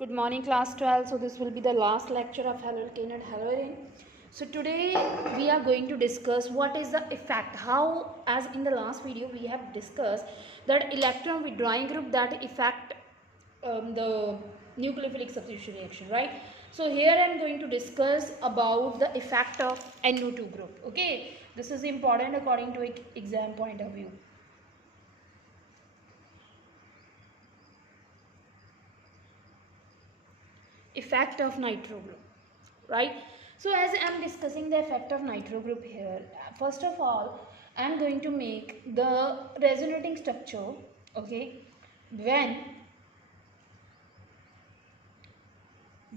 Good morning, class 12. So this will be the last lecture of haloalkane and haloarine. So today we are going to discuss what is the effect. How, as in the last video we have discussed that electron withdrawing group that affect the nucleophilic substitution reaction, right? So here I am going to discuss about the effect of NO2 group. Okay, this is important according to exam point of view. Effect of nitro group, right? So as I am discussing the effect of nitro group here, first of all I am going to make the resonating structure, okay, when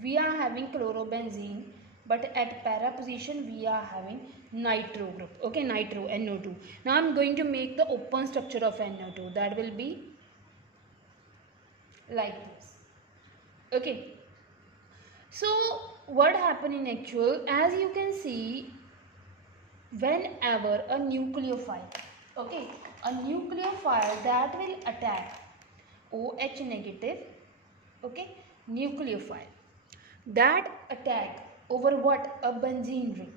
we are having chlorobenzene but at para position we are having nitro group, okay, nitro NO2. Now I am going to make the open structure of NO2, that will be like this, okay. So what happened in actual, as you can see, whenever a nucleophile, okay, a nucleophile that will attack OH negative, okay, nucleophile that attack over what, a benzene ring,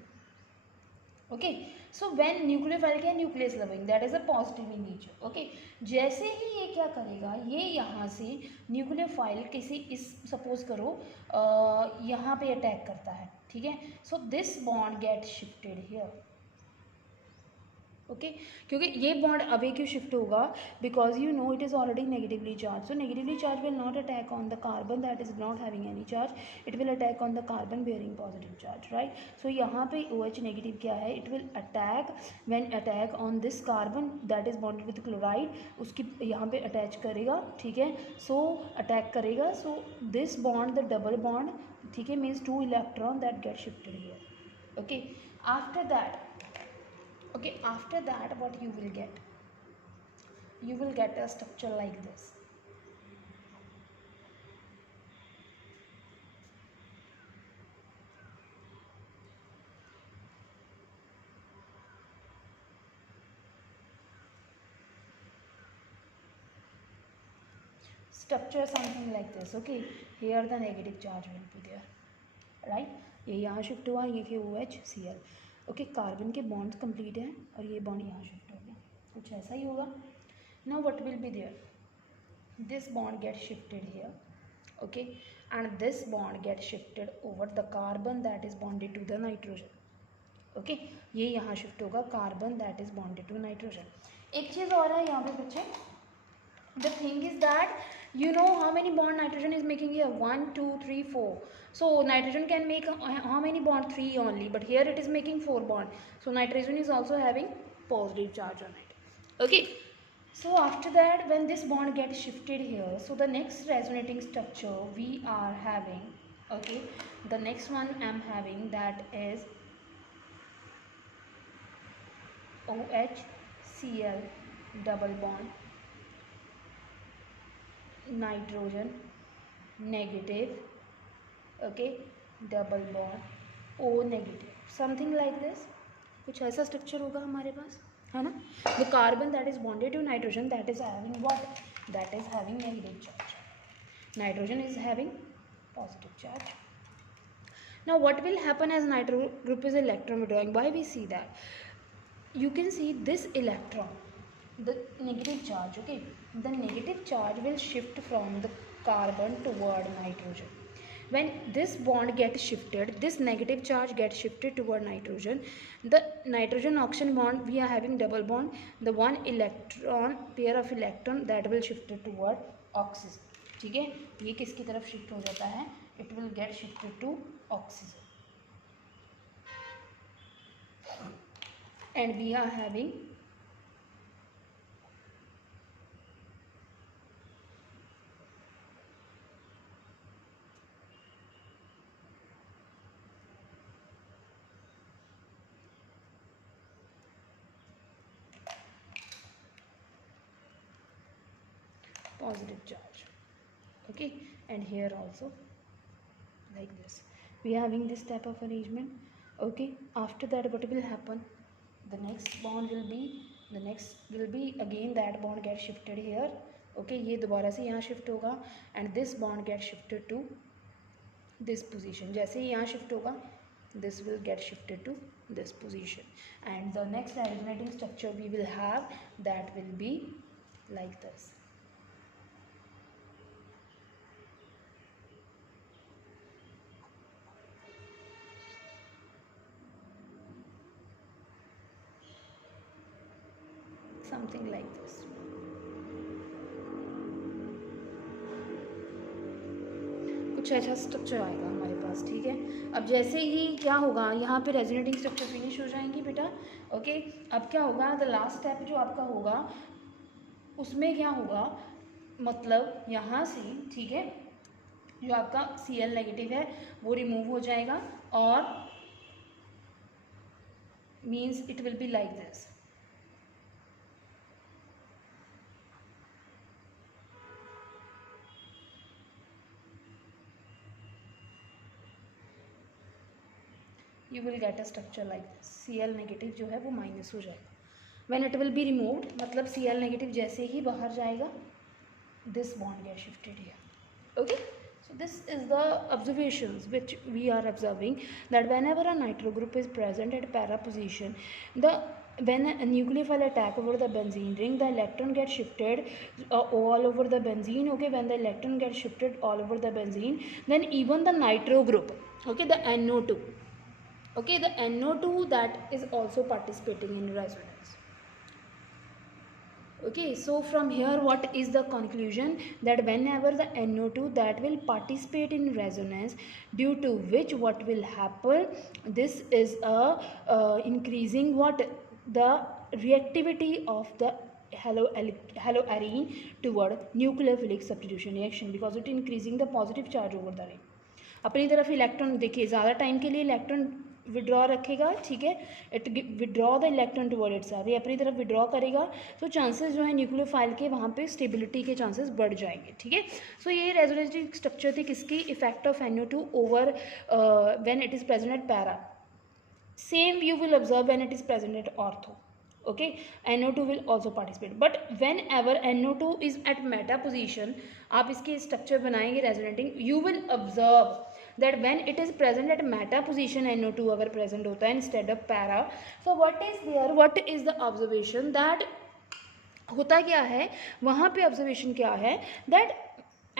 okay. So when nucleophile क्या, nucleus loving, that is a positive in nature, okay. जैसे ही ये क्या करेगा, ये यहाँ से nucleophile किसी इस सपोज करो यहाँ पे अटैक करता है, ठीक है. So this bond get shifted here, okay. क्योंकि ये बॉन्ड अवे क्यों शिफ्ट होगा, because you know it is already negatively charge. So negatively charge will not attack on the carbon that is not having any charge, it will attack on the carbon bearing positive charge, right. So यहाँ पे OH negative क्या है, it will attack when attack on this carbon that is bonded with chloride, उसकी यहाँ पे attach करेगा, ठीक है. सो अटैक करेगा, सो this bond, the double bond, ठीक है, means 2 electron that get shifted here, okay. After that, okay, after that what you will get, you will get a structure like this. Structure something like this, okay. Here the negative charge will be there, right. ये यहाँ shift हुआ, ये कि OHCl, okay. Carbon के bonds complete हैं और ये bond यहाँ शिफ्ट हो गया, कुछ ऐसा ही होगा. Now what will be there, this bond gets shifted here, okay, and this bond gets shifted over the carbon that is bonded to the nitrogen, okay. ये यहाँ शिफ्ट होगा carbon that is bonded to nitrogen. एक चीज़ और है यहाँ पे बच्चे, the thing is that you know how many bond nitrogen is making here, 1 2 3 4. So nitrogen can make how many bond, 3 only, but here it is making 4 bond. So nitrogen is also having positive charge on it, okay. So after that, when this bond gets shifted here, so the next resonating structure we are having, okay, the next one I am having, that is OHCl double bond nitrogen negative, okay, double bond O negative, something like this. कुछ ऐसा structure होगा हमारे पास, है ना. The carbon that is bonded to nitrogen that is having what, that is having negative charge, nitrogen is having positive charge. Now what will happen as nitro group is electron withdrawing, why we see that, you can see this electron, the negative charge, okay, the negative charge will shift from the carbon toward nitrogen. When this bond gets shifted, this negative charge gets shifted toward nitrogen, the nitrogen oxygen bond we are having double bond, the one electron pair of electron that will shifted toward oxygen, ठीक है. ये किसकी तरफ shift हो जाता है, it will get shifted to oxygen, and we are having positive charge, okay. And here also like this we are having this type of arrangement, okay. After that what will happen, the next bond will be, the next will be again that bond gets shifted here, okay ये दोबारा से यहाँ shift होगा and this bond get shifted to this position. जैसे ही यहाँ shift होगा this will get shifted to this position, and the next resonating structure we will have that will be like this. Something like this. कुछ ऐसा structure आएगा हमारे पास. ठीक है, अब जैसे ही क्या होगा यहाँ पे रेजोनेटिंग स्ट्रक्चर फिनिश हो जाएंगी बेटा. ओके अब क्या होगा, द लास्ट स्टेप जो आपका होगा उसमें क्या होगा, मतलब यहाँ से ठीक है जो आपका Cl नेगेटिव है वो रिमूव हो जाएगा और means it will be like this. you will get a structure like this. Cl negative जो है वो माइनस हो जाएगा. when it will be removed मतलब Cl नेगेटिव जैसे ही बाहर जाएगा this bond get shifted here. Okay, so this is the observations which we are observing, that whenever a nitro group is present at para position, when a nucleophile attack over the benzene ring, the electron gets shifted all over the benzene. Okay, when the electron gets shifted all over the benzene, then even the nitro group, okay, the NO2, okay, the NO2 that is also participating in resonance. Okay, so from here what is the conclusion, that whenever the NO2 that will participate in resonance, due to which what will happen, this is a increasing what the reactivity of the haloarine toward nucleophilic substitution reaction, because it increasing the positive charge over the ring. अपनी तरफ electron देखिए ज़्यादा time के लिए electron withdraw रखेगा. ठीक है, it withdraw the electron toward itself, ये अपनी तरफ विड्रॉ करेगा तो चांसेस जो है न्यूक्लियोफाइल के वहाँ पे स्टेबिलिटी के चांसेस बढ़ जाएंगे. ठीक है, सो ये रेजोनेटिंग स्ट्रक्चर थी किसकी, effect of NO2 over when it is present at para. Same you will observe when it is present at ortho. Okay, NO2 will also participate, but whenever NO2 is at meta position, आप इसके structure बनाएंगे resonating, you will observe that when it is present at meta position NO2 अगर present होता है instead of para, so what is there, what is the observation, that होता क्या है वहाँ पे ऑब्जर्वेशन क्या है, that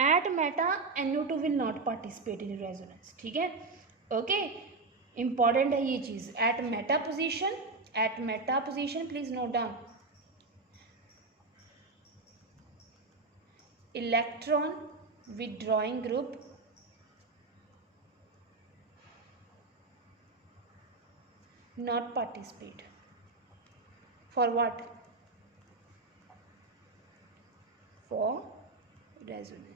at meta NO2 will not participate in resonance. ठीक है, ओके इम्पॉर्टेंट है ये चीज़. at meta position please note down, electron withdrawing group not participate. For what? For resonance.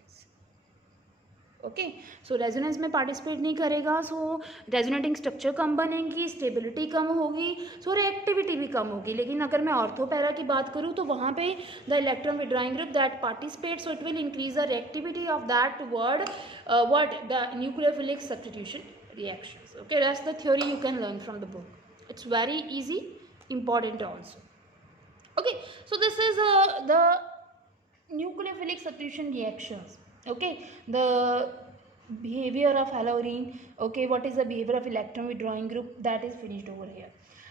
Okay, so resonance में पार्टिसिपेट नहीं करेगा, सो resonating structure कम बनेंगी, stability कम होगी, सो reactivity भी कम होगी. लेकिन अगर मैं ऑर्थोपैरा की बात करूँ तो वहाँ पे the electron withdrawing group that participate, so it will increase the reactivity of that word what the nucleophilic substitution reactions. Okay, that's the theory you can learn from the book. It's very easy, important also. Okay, so this is the nucleophilic substitution reactions. Okay, the behavior of haloarine. Okay, what is the behavior of electron withdrawing group, that is finished over here.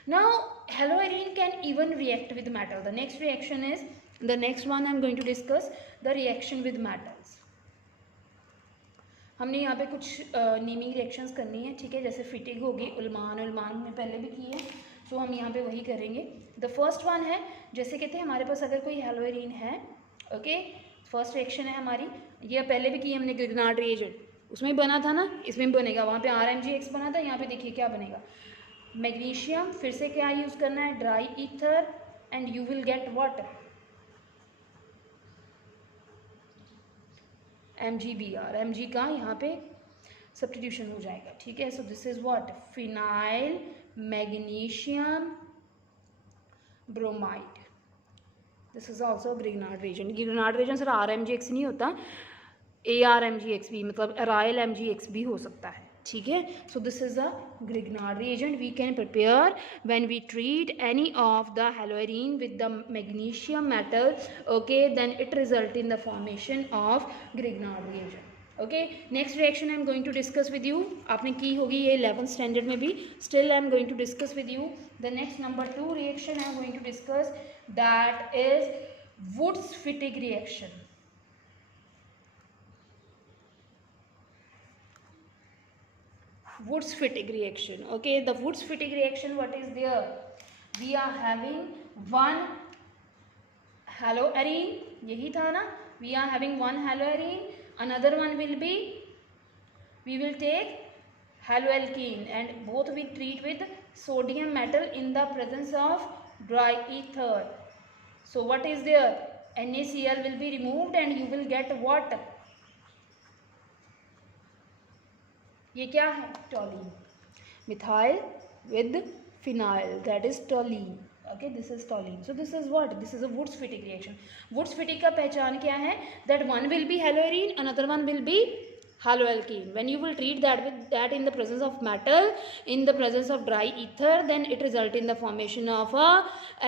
Now haloarine can even react with metal. The next reaction is the next one I am going to discuss, the reaction with metals. हमने यहाँ पे कुछ नीमिंग reactions करनी है. ठीक है, जैसे fitting होगी, उल्मान में पहले भी की है, तो हम यहाँ पे वही करेंगे. द फर्स्ट वन है, जैसे कहते हैं हमारे पास अगर कोई हेलोइरिन है, ओके, फर्स्ट रिएक्शन है हमारी, ये पहले भी की हमने ग्रिग्नार्ड रिएजेंट, उसमें बना था ना, इसमें भी बनेगा. वहाँ पे RMgX बना था, यहाँ पे देखिए क्या बनेगा, मैग्नीशियम. फिर से क्या यूज़ करना है, dry ether, and you will get water, MgBr. Mg का यहाँ पे सब्स्टिट्यूशन हो जाएगा. ठीक है, so this is what, phenyl magnesium bromide. This is also Grignard reagent. Grignard reagent sir RMgX नहीं होता, ArMgX भी, मतलब अराइल MgX भी हो सकता है. ठीक है. So this is a Grignard reagent we can prepare when we treat any of the haloarine with the magnesium metal. Okay, then it result in the formation of Grignard reagent. Okay, next reaction I am going to discuss with you. आपने की होगी ये 11th standard में भी. Still I am going to discuss with you the next number 2 reaction I am going to discuss, that is Wurtz-Fittig reaction. Wurtz-Fittig reaction. Okay, the Wurtz-Fittig reaction, what is there? We are having one haloarine, यही था ना. We are having one haloarine, another one will be, we will take haloalkene, and both we treat with sodium metal in the presence of dry ether. So what is there? NaCl will be removed and you will get what? ये क्या है? Toluene. Methyl with phenyl, that is toluene. Okay, this is toluene. So this is what? This is a Wurtz-Fittig reaction. Wurtz-Fittig का पहचान क्या है? That one will be haloarene, another one will be haloalkene. When you will treat that with that in the presence of metal, in the presence of dry ether, then it result in the formation of a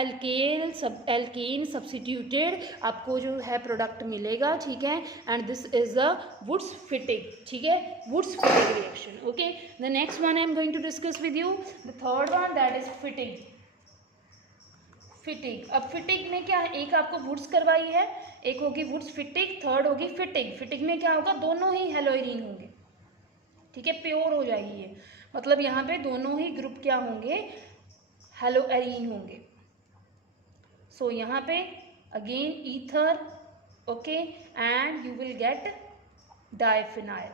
alkane substituted. आपको जो है product मिलेगा, ठीक है. And this is a Wurtz-Fittig, ठीक है, Wurtz-Fittig reaction. Okay, the next one I am going to discuss with you, the third one, that is Fittig. फिटिग. अब फिटिग में क्या है? एक आपको वुड्स करवाई है, एक होगी Wurtz-Fittig, थर्ड होगी फिटिग. फिटिग में क्या होगा? दोनों ही हेलोइरीन होंगे, ठीक है, प्योर हो जाएगी ये. मतलब यहाँ पे दोनों ही ग्रुप क्या होंगे? हेलोएरीन होंगे. सो यहाँ पे again ether, okay, and you will gate diphenyl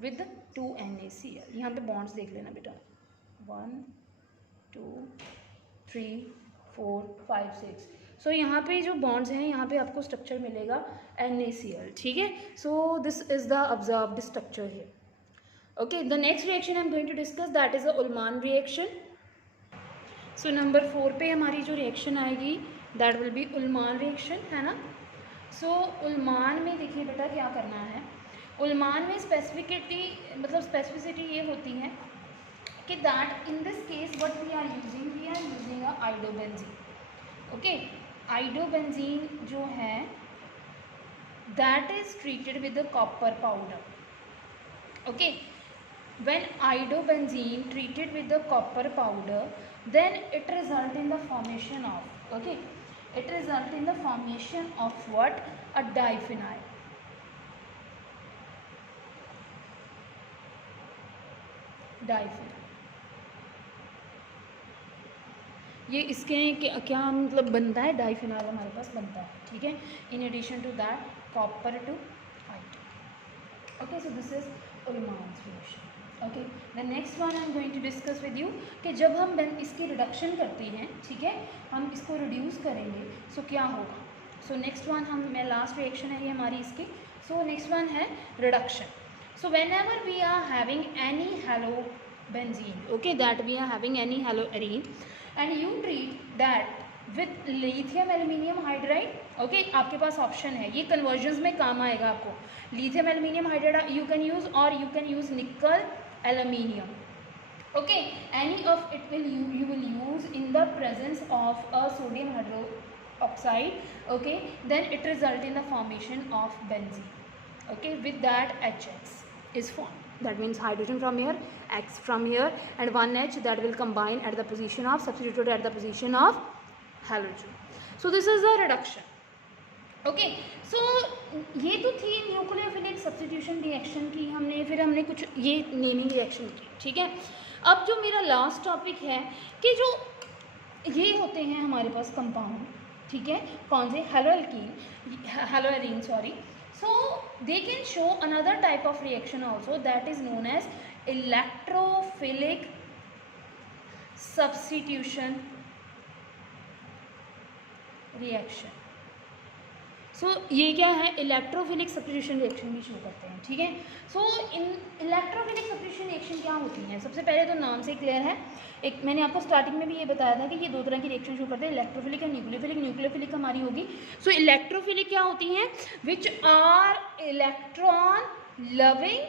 with 2 NaCl. यहाँ पे बॉन्ड्स देख लेना बेटा. 1 2 3 4 5 6. सो यहाँ पे जो बॉन्ड्स हैं, यहाँ पे आपको स्ट्रक्चर मिलेगा NaCl, ठीक है. So this is the observed structure here. Okay, the next reaction I am going to discuss, that is a Ullmann reaction. So number 4 पे हमारी जो रिएक्शन आएगी, that will be Ullmann reaction, है ना. सो उल्मान में देखिए बेटा क्या करना है. उल्मान में स्पेसिफिसिटी ये होती है कि that in this case what we are using a iodobenzene. Okay, iodobenzene जो है that is treated with the copper powder. Okay, when iodobenzene treated with the copper powder, then it result in the formation of, okay, it result in the formation of what? A diphenyl. Diphenyl ये इसके क्या मतलब बनता है? Diphenyl हमारे पास बनता है, ठीक है, in addition to that copper two iodide. Okay, so this is Ullmann reaction. Okay, the next one I am going to discuss with you कि जब हम इसकी रिडक्शन करते हैं, ठीक है, हम इसको रिड्यूस करेंगे, सो क्या होगा. सो नेक्स्ट वन मैं लास्ट रिएक्शन है ये हमारी इसकी. सो नेक्स्ट वन है reduction. So whenever we are having any halobenzene, okay, that we are having any haloarene, and you treat that with lithium aluminium hydride. Okay, आपके पास option है, ये convergence में काम आएगा आपको. Lithium aluminium hydride you can use, और you can use निकल aluminium. Okay, any of it will you will use in the presence of a sodium hydroxide. Okay, then it result in the formation of benzene. Okay, with that HX is formed. That means hydrogen from here, X from here, and 1 H that will combine at the position of, substituted at the position of halogen. So this is the reduction. Okay, so ये तो थी nucleophilic substitution reaction की हमने, फिर हमने कुछ ये naming reaction की, ठीक है. अब जो मेरा लास्ट टॉपिक है कि जो ये होते हैं हमारे पास कंपाउंड, ठीक है, कौन से? Haloarene, sorry. So they can show another type of reaction also, that is known as electrophilic substitution reaction. सो ये क्या है? इलेक्ट्रोफिलिक सब्स्टिट्यूशन रिएक्शन भी शो करते हैं, ठीक है. सो इन इलेक्ट्रोफिलिक सब्स्टिट्यूशन रिएक्शन क्या होती है? सबसे पहले तो नाम से क्लियर है. एक मैंने आपको स्टार्टिंग में भी ये बताया था कि ये 2 तरह की रिएक्शन शो करते हैं, इलेक्ट्रोफिलिक और न्यूक्लियोफिलिक. न्यूक्लियोफिलिक हमारी होगी. सो इलेक्ट्रोफिलिक क्या होती हैं? Which are electron loving,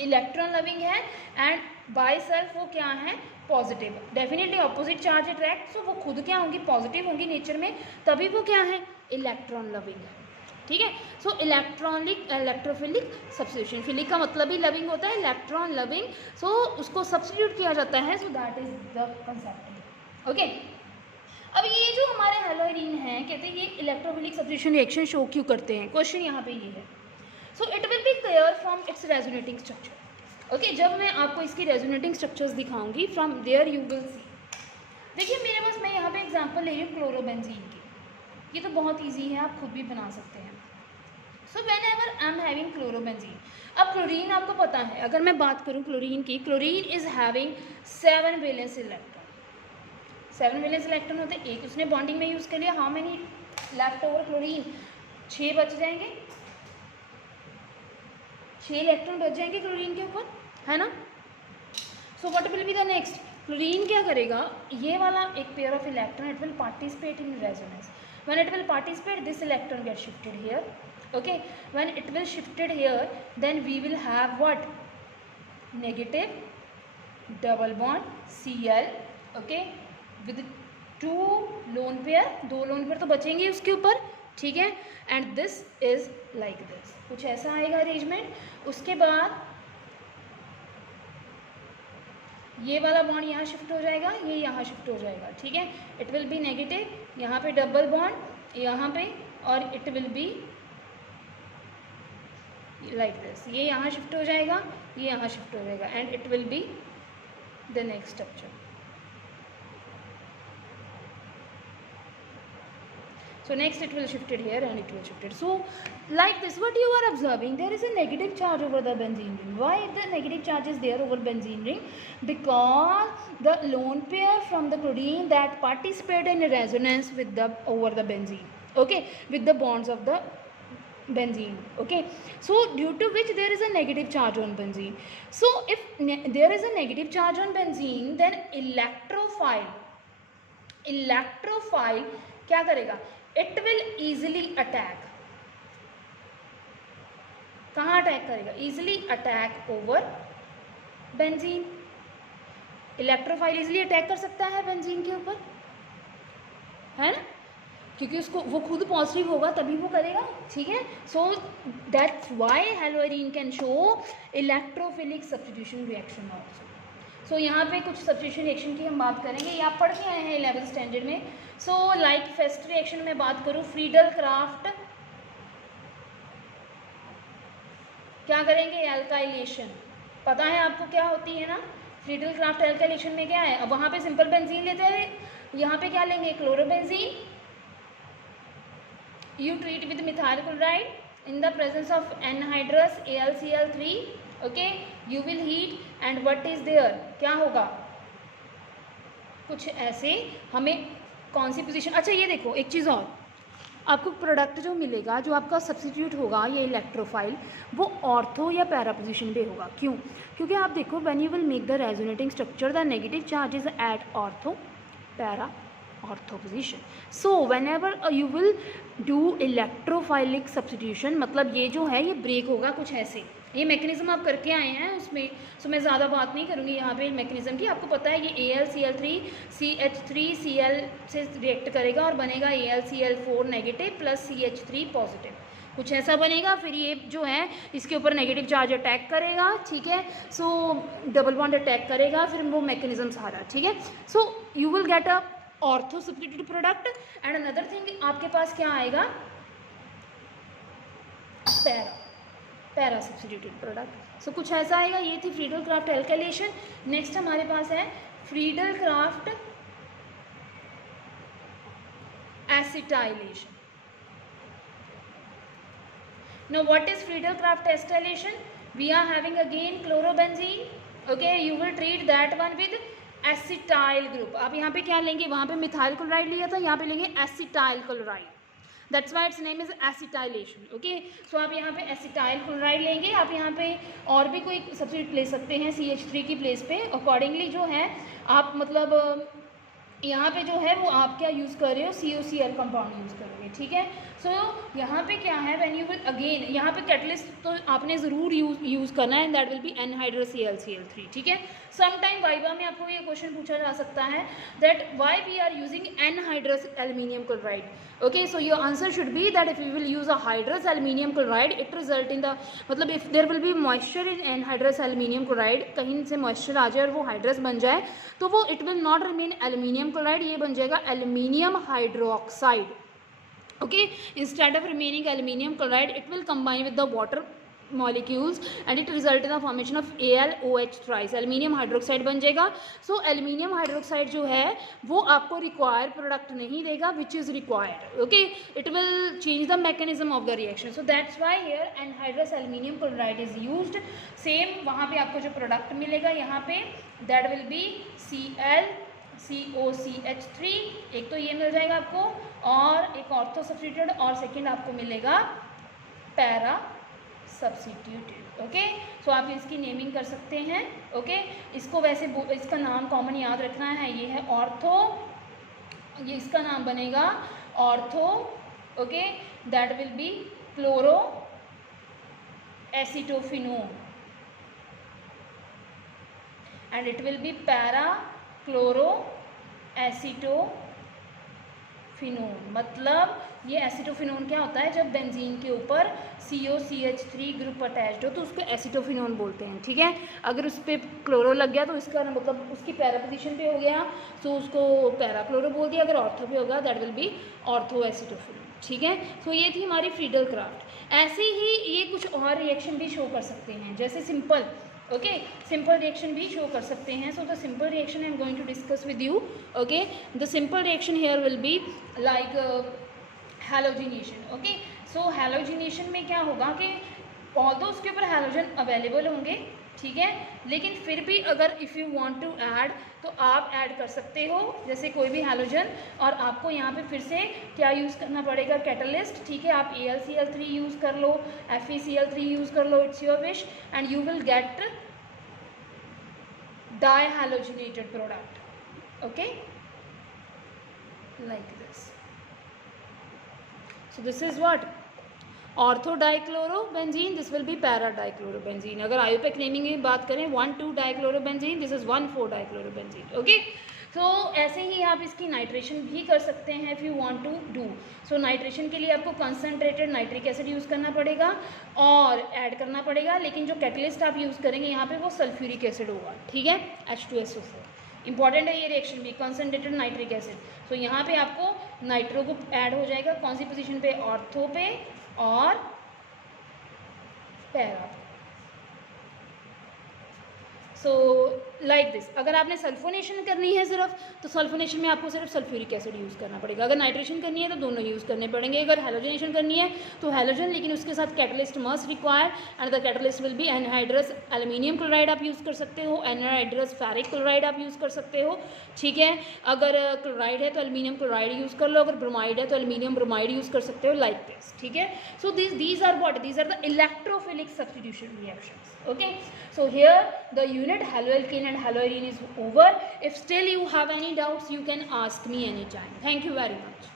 electron loving है, एंड बाय सेल्फ वो क्या है, positive. Definitely opposite charge attract, so वो खुद क्या होंगी, पॉजिटिव होंगी नेचर में, तभी वो क्या है, इलेक्ट्रॉन लविंग है। ठीक है, so electronic electrophilic substitution, philic का मतलब ही लविंग होता है, इलेक्ट्रॉन लविंग, सो उसको सब्स्टिट्यूट किया जाता है, so that is the concept. Okay, अब ये जो हमारे हैलोजीन हैं, कहते हैं ये इलेक्ट्रोफिलिक सब्स्टिट्यूशन रिएक्शन शो क्यों करते हैं, क्वेश्चन यहाँ पे ये है। So it will be clear from its resonating structure. Okay, जब मैं आपको इसकी रेजोनेटिंग स्ट्रक्चर्स दिखाऊंगी, from there you will see. देखिए मेरे पास, मैं यहाँ पे एग्जांपल ले रही हूँ क्लोरोबेंजीन की, ये तो बहुत ईजी है, आप खुद भी बना सकते हैं। So when ever I am having chlorobenzene, अब क्लोरीन आपको पता है, अगर मैं बात करूँ क्लोरीन की, chlorine is having 7 valence electron, 7 valence electron होते हैं, एक उसने बॉन्डिंग में यूज़ कर लिया, how many left over chlorine, 6 बच जाएंगे, 6 इलेक्ट्रॉन बच जाएंगे क्लोरीन के ऊपर, है ना। So what will be the next, chlorine क्या करेगा, ये वाला एक pair of electron, it will participate in resonance, when it will participate this electron get shifted here, okay, when it will shifted here, then we will have what, negative double bond Cl, okay, with 2 lone pair, 2 lone pair तो बचेंगे उसके ऊपर, ठीक है, and this is like this, कुछ ऐसा आएगा arrangement. उसके बाद ये वाला बॉन्ड यहाँ शिफ्ट हो जाएगा, ये यहाँ शिफ्ट हो जाएगा, ठीक है, इट विल बी नेगेटिव, यहाँ पे डबल बॉन्ड यहाँ पे, और it will be like this, ये यहाँ शिफ्ट हो जाएगा, ये यहाँ शिफ्ट हो जाएगा, and it will be the next structure. So next it will shifted here and it will shifted. So like this, what you are observing, there is a negative charge over the benzene ring. Why the negative charge is there over benzene ring? Because the lone pair from the chlorine that participate in resonance with the over the benzene, okay, with the bonds of the benzene, okay, so due to which there is a negative charge on benzene. So if there is a negative charge on benzene, then electrophile क्या करेगा, it will easily attack, कहाँ attack करेगा, easily attack over benzene, electrophile easily attack कर सकता है benzene के ऊपर, है ना, क्योंकि उसको वो खुद पॉजिटिव होगा तभी वो करेगा, ठीक है। So that's why halogen can show electrophilic substitution reaction also. So यहाँ पे कुछ सब्स्टिट्यूशन रिएक्शन की हम बात करेंगे, ये आप पढ़ के आए हैं 11th स्टैंडर्ड में। सो लाइक फर्स्ट रिएक्शन में बात करूँ, फ्रीडल क्राफ्ट क्या करेंगे, एल्काइलेशन, पता है आपको क्या होती है ना, फ्रीडल क्राफ्ट एल्काइलेशन में क्या है, अब वहाँ पे सिंपल बेंजीन लेते हैं, यहाँ पे क्या लेंगे, chlorobenzene, you treat with methyl chloride in the presence of anhydrous AlCl3, okay, you will heat and what is there, क्या होगा, कुछ ऐसे हमें कौन सी पोजीशन, अच्छा ये देखो एक चीज़ और, आपको प्रोडक्ट जो मिलेगा, जो आपका सब्स्टिट्यूट होगा ये इलेक्ट्रोफाइल, वो ऑर्थो या पैरा पोजीशन पे होगा, क्यों, क्योंकि आप देखो when you will make the resonating structure the negative charge is at ortho para ortho position. So whenever you will do electrophilic substitution, मतलब ये जो है ये ब्रेक होगा कुछ ऐसे, ये मैकेनिज्म आप करके आए हैं उसमें, सो मैं ज़्यादा बात नहीं करूँगी यहाँ पे मैकेनिज्म की, आपको पता है ये AlCl3 CH3Cl से रिएक्ट करेगा और बनेगा AlCl4 negative plus CH3 positive, कुछ ऐसा बनेगा, फिर ये जो है इसके ऊपर नेगेटिव चार्ज अटैक करेगा, ठीक है, सो डबल बॉन्ड अटैक करेगा, फिर वो मैकेनिज्म सारा, ठीक है। So you will get a ortho substitute product and another thing आपके पास क्या आएगा, पैरा सब्स्टिट्यूटेड प्रोडक्ट। सो कुछ ऐसा आएगा, ये थी फ्रीडल क्राफ्ट एल्काइलेशन। नेक्स्ट हमारे पास है Friedel craft acetylation. Now what is Friedel Crafts acetylation? We are having again chlorobenzene, okay, you will treat that one with acetyl group. आप यहाँ पे क्या लेंगे, वहाँ पे मिथाइल क्लोराइड लिया था, यहाँ पे लेंगे acetyl chloride, that's why its name is acetylation, okay. So आप यहाँ पे एसिटाइल क्लोराइड लेंगे, आप यहाँ पे और भी कोई सब्स्टिट्यूट ले सकते हैं CH3 की प्लेस पे, अकॉर्डिंगली जो है आप मतलब यहाँ पे जो है वो आप क्या यूज़ कर रहे हो, COCl कंपाउंड यूज़ करोगे, ठीक है। सो यहाँ पे क्या है, व्हेन यू विल अगेन, यहाँ पे कैटलिस्ट तो आपने ज़रूर यूज़ करना है, दैट विल बी NHCl, ठीक है। सम टाइम वाइवा में आपको ये क्वेश्चन पूछा जा सकता है that why we are using anhydrous aluminium chloride, okay. So your answer should be that if you will use a hydrous aluminium chloride it result in the, मतलब if there will be moisture in anhydrous aluminium chloride, कहीं से moisture आ जाए और वो hydrous बन जाए तो वो it will not remain aluminium chloride, ये बन जाएगा aluminium hydroxide, okay. Instead of remaining aluminum chloride it will combine with the water molecules and it result in the formation of AlOH thrice, aluminium hydroxide बन जाएगा। so aluminium hydroxide जो है वो आपको required product नहीं देगा which is required, okay. it will change the mechanism of the reaction, so that's why here anhydrous aluminium chloride is used। same वहाँ पे आपको जो product मिलेगा यहाँ पे that will be COCH3, एक तो ये मिल जाएगा आपको और एक ऑर्थो सब्स्टिट्यूटेड और सेकेंड आपको मिलेगा पैरा सब्स्टिट्यूटेड, ओके। सो आप इसकी नेमिंग कर सकते हैं, ओके। इसको वैसे इसका नाम कॉमन याद रखना है, ये है ऑर्थो, ये इसका नाम बनेगा ortho, okay. That will B chloro acetophenone and it will be para chloro acetophenone, मतलब ये एसिटोफिनोन क्या होता है, जब बेंजीन के ऊपर COCH3 ग्रुप अटैच्ड हो तो उसको एसिटोफिनोन बोलते हैं, ठीक है। अगर उस पर क्लोरो लग गया तो इसका मतलब उसकी पैरा पोजीशन पे हो गया तो उसको पैरा क्लोरो बोल दिया, अगर ऑर्थो पे होगा that will B ortho acetophenone, ठीक है। सो ये थी हमारी फ्रीडल क्राफ्ट। ऐसे ही ये कुछ और रिएक्शन भी शो कर सकते हैं, जैसे सिंपल, ओके, सिंपल रिएक्शन भी शो कर सकते हैं। So the simple reaction I am going to discuss with you, okay. The simple reaction here will be like halogenation, okay. सो हैलोजिनेशन में क्या होगा कि ऑल्दो उसके ऊपर हैलोजन अवेलेबल होंगे, ठीक है, लेकिन फिर भी अगर if you want to add तो आप ऐड कर सकते हो जैसे कोई भी हैलोजन, और आपको यहाँ पे फिर से क्या यूज़ करना पड़ेगा, कैटलिस्ट, ठीक है। आप AlCl3 यूज़ कर लो, FeCl3 यूज़ कर लो, it's your wish, and you will get dihalogenated product, okay, like this. So this is what ortho dichlorobenzene, this will be para dichlorobenzene. अगर आयोपेक नेमिंग की बात करें 1,2 dichlorobenzene, this is 1,4 dichlorobenzene, okay. So ऐसे ही आप इसकी nitration भी कर सकते हैं if you want to do. So nitration के लिए आपको कंसनट्रेटेड नाइट्रिक एसिड यूज़ करना पड़ेगा और ऐड करना पड़ेगा, लेकिन जो कैटलिस्ट आप यूज़ करेंगे यहाँ पे वो सल्फ्यूरिक एसिड होगा, ठीक है, H2SO4। इंपॉर्टेंट है ये रिएक्शन भी, कंसनट्रेटेड नाइट्रिक एसिड। सो यहाँ पे आपको नाइट्रो ग्रुप ऐड हो जाएगा, कौन सी पोजीशन पे, ऑर्थो पे और पैरा। So like this. अगर आपने सल्फोनेशन करनी है सिर्फ, तो सल्फोनेशन में आपको सिर्फ सल्फ्यूरिक एसिड यूज़ करना पड़ेगा। अगर नाइट्रेशन करनी है तो दोनों यूज़ करने पड़ेंगे। अगर हैलोजनेशन करनी है तो हैलोजन, लेकिन उसके साथ catalyst must require, and the catalyst will be anhydrous aluminium chloride आप यूज़ कर सकते हो, एनहाइड्रस फेरिक क्लोराइड आप यूज़ कर सकते हो, ठीक है। अगर क्लोराइड है तो एल्यूमिनियम क्लोराइड यूज़ कर लो, अगर ब्रोमाइड है तो एल्यूमिनियम ब्रोमाइड यूज़ कर सकते हो, लाइक दिस, ठीक है। So these are what, these are the electrophilic substitution reactions, okay. So here the unit haloalkane and haloarine is over. If still you have any doubts, you can ask me anytime. Thank you very much.